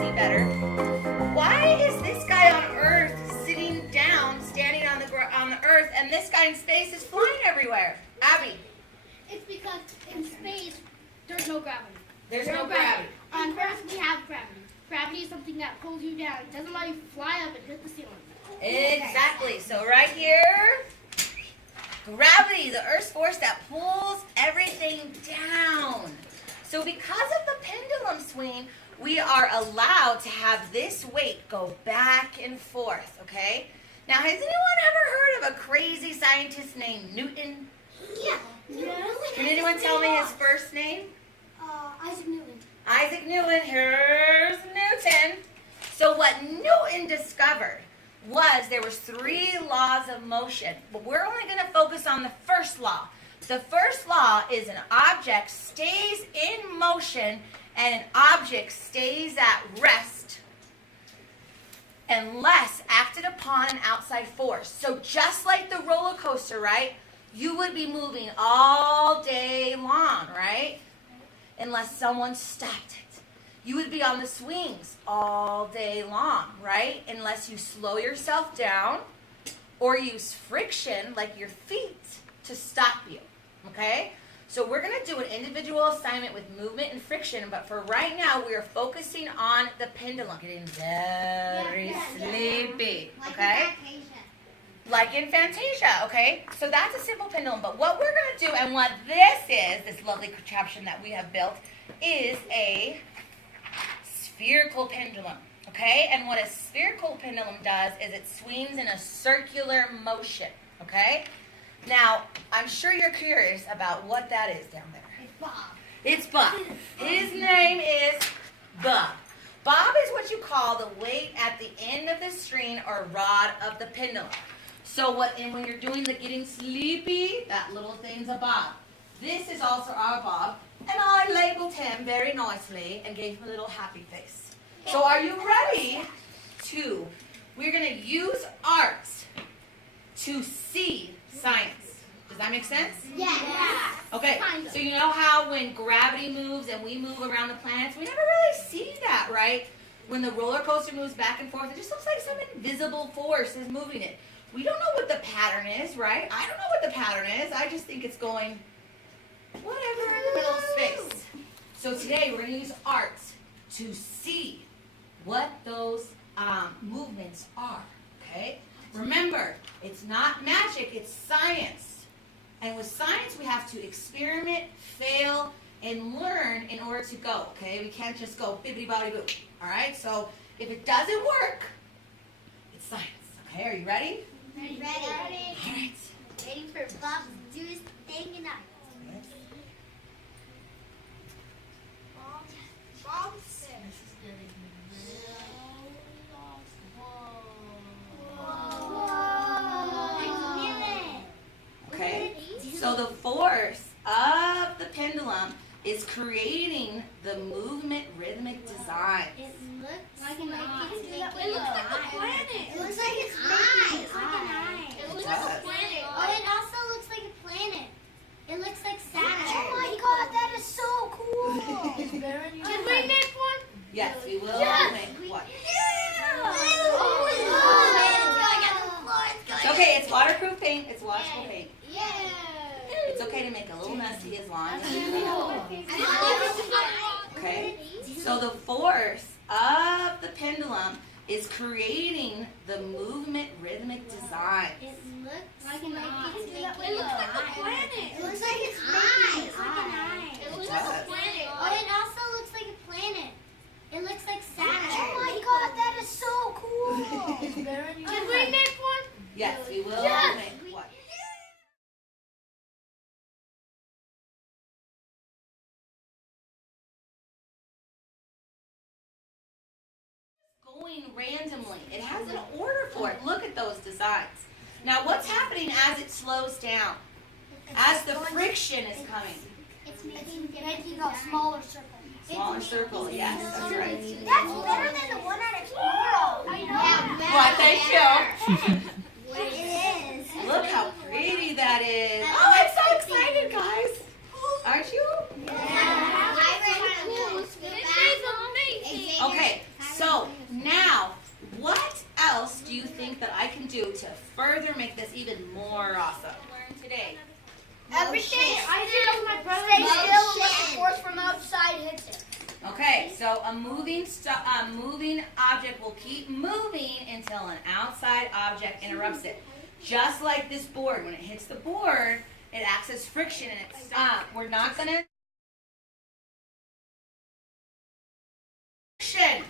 see better. Why is this guy on Earth sitting down, standing on the Earth, and this guy in space is flying everywhere? Abby. It's because in space, there's no gravity. There's no gravity. On Earth, we have gravity. Gravity is something that pulls you down. It doesn't let you fly up and hit the ceiling. Exactly. So right here, gravity, the Earth's force that pulls everything down. So because of the pendulum swing, we are allowed to have this weight go back and forth, okay? Now, has anyone ever heard of a crazy scientist named Newton? Yeah. Can anyone tell me his first name? Isaac Newton. Isaac Newton. Here's Newton. So what Newton discovered was there was 3 laws of motion, but we're only going to focus on the first law. The first law is an object stays in motion and an object stays at rest unless acted upon an outside force. So just like the roller coaster, right? You would be moving all day long, right? Unless someone stopped it. You would be on the swings all day long, right? Unless you slow yourself down or use friction like your feet to stop you, okay? So we're going to do an individual assignment with movement and friction, but for right now, we are focusing on the pendulum. Getting very sleepy, okay? Like in Fantasia, okay? So that's a simple pendulum, but what we're going to do and what this lovely contraption that we have built, is a spherical pendulum, okay? And what a spherical pendulum does is it swings in a circular motion, okay? Now, I'm sure you're curious about what that is down there. It's Bob. It's Bob. His name is Bob. Bob is what you call the weight at the end of the string or rod of the pendulum. So when you're doing the getting sleepy, that little thing's a Bob. This is also our Bob, and I labeled him very nicely and gave him a little happy face. So are you ready we're going to use art to see science. Does that make sense? Yeah. Okay, so you know how when gravity moves and we move around the planets, we never really see that, right? When the roller coaster moves back and forth, it just looks like some invisible force is moving it. We don't know what the pattern is, right? I don't know what the pattern is. I just think it's going whatever in the middle of space. So today we're going to use art to see what those movements are, okay? Remember, it's not magic, it's science. And with science, we have to experiment, fail, and learn in order to go, okay? We can't just go bibbidi-bobbidi-boo, all right? So if it doesn't work, it's science, okay? Are you ready? Ready. All right. Waiting for Bob to do his thing and Bob said. Okay, so the force of the pendulum is creating the movement rhythmic design. It looks like an eye. It looks like a planet. It looks like it's eye. It looks like an eye. It looks like a planet. Oh, it also looks like a planet. It looks like Saturn. Oh my God, that is so cool. Can we make one? Yes, we will make one. It's okay, it's waterproof paint. It's washable paint. Yeah. It's okay to make a little messy as long as you Okay, so the force of the pendulum is creating the movement rhythmic design. It looks like an eye. It looks like a planet. It looks like it's eye. It looks like an eye. It looks like a planet. Oh, it also looks like a planet. It looks like Saturn. Oh my God, that is so cool. Can we make one? Yes, we will make one. Going randomly. It has an order for it. Look at those designs. Now what's happening as it slows down? As the friction is coming. It's making a smaller circle. Smaller circle, yes, that's right. That's better than the one at Explorer. I know. Why, thank you. It is. Look how pretty that is. Oh, I'm so excited, guys. Aren't you? Yeah. Okay, further make this even more awesome. Learn today. Everything I did with my brother stays still when the force from outside hits it. Okay, so a moving object will keep moving until an outside object interrupts it. Just like this board, when it hits the board, it acts as friction and it stops. We're not going to friction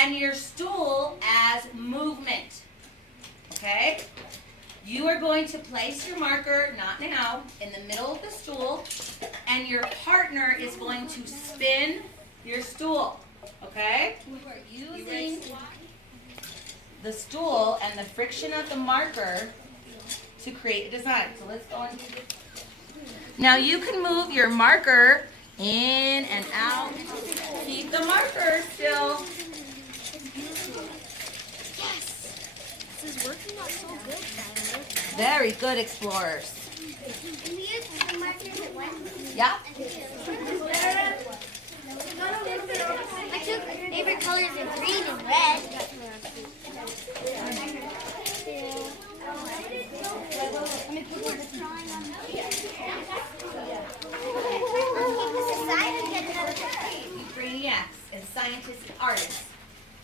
and your stool as movement. Okay? You are going to place your marker, not now, in the middle of the stool, and your partner is going to spin your stool. Okay? We're using the stool and the friction of the marker to create a design. So let's go and do this. Now you can move your marker in and out. Keep the marker still. This is working out so good, Tyler. Very good, explorers. Can we use the markers that went? Yeah. My two favorite colors are green and red. Let me put this drawing on here. Brainiacs and scientists and artists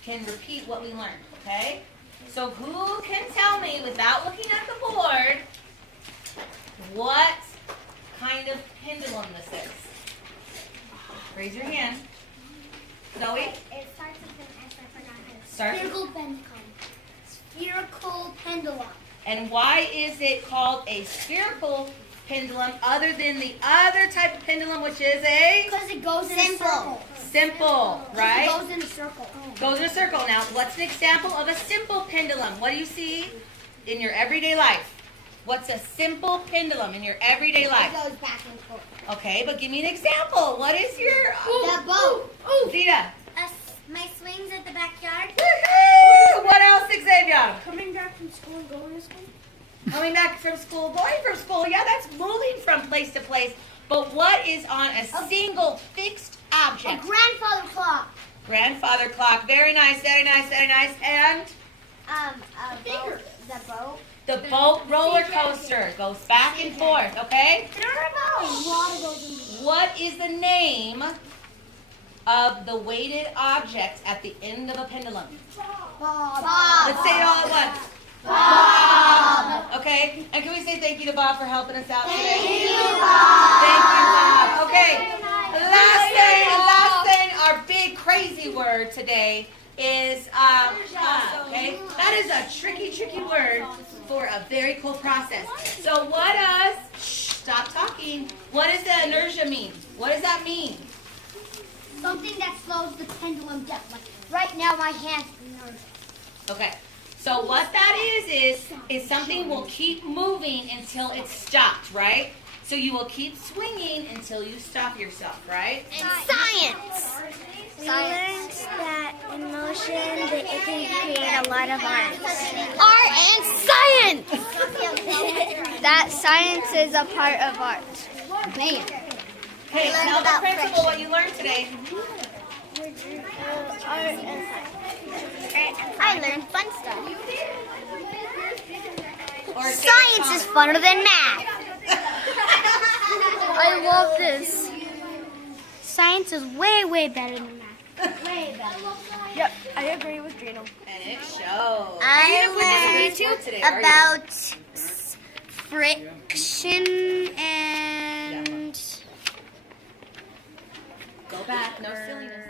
can repeat what we learned, okay? So who can tell me, without looking at the board, what kind of pendulum this is? Raise your hand. Zoe? It starts with an S, I forgot how to Start. Spherical pendulum. Spherical pendulum. And why is it called a spherical pendulum other than the other type of pendulum, which is a Because it goes in a circle. simple, right? It goes in a circle. Goes in a circle. Now, what's an example of a simple pendulum? What do you see in your everyday life? What's a simple pendulum in your everyday life? It goes back and forth. Okay, but give me an example. What is your... The boat. Zita. My swings at the backyard. Woohoo! What else, Xavier? Coming back from school and going to school. Coming back from school, going from school. Yeah, that's moving from place to place. But what is on a single fixed A object? grandfather clock. Grandfather clock. Very nice, very nice, very nice. And A boat. The boat. the boat roller coaster goes back and forth, okay? Water goes in. What is the name of the weighted object at the end of a pendulum? Bob. Let's say it all at once. Bob. Okay, and can we say thank you to Bob for helping us out today? Thank you, Bob. Thank you, Bob. Okay, last thing, our big crazy word today is okay? That is a tricky word for a very cool process. So what does, stop talking, what does the inertia mean? What does that mean? Something that slows the pendulum down. Like right now, my hands are nervous. Okay, so what that is something will keep moving until it's stopped, right? So you will keep swinging until you stop yourself, right? And science. We learned that in motion that it can create a lot of art. Art and science! That science is a part of art. Bam. Okay, tell the principal what you learned today. Art and science. I learned fun stuff. Or Science is funner than math. I love this. Science is way better than math. Way better. Yep, I agree with Drino. And it shows. I learned today, about friction and... Go back, no silliness.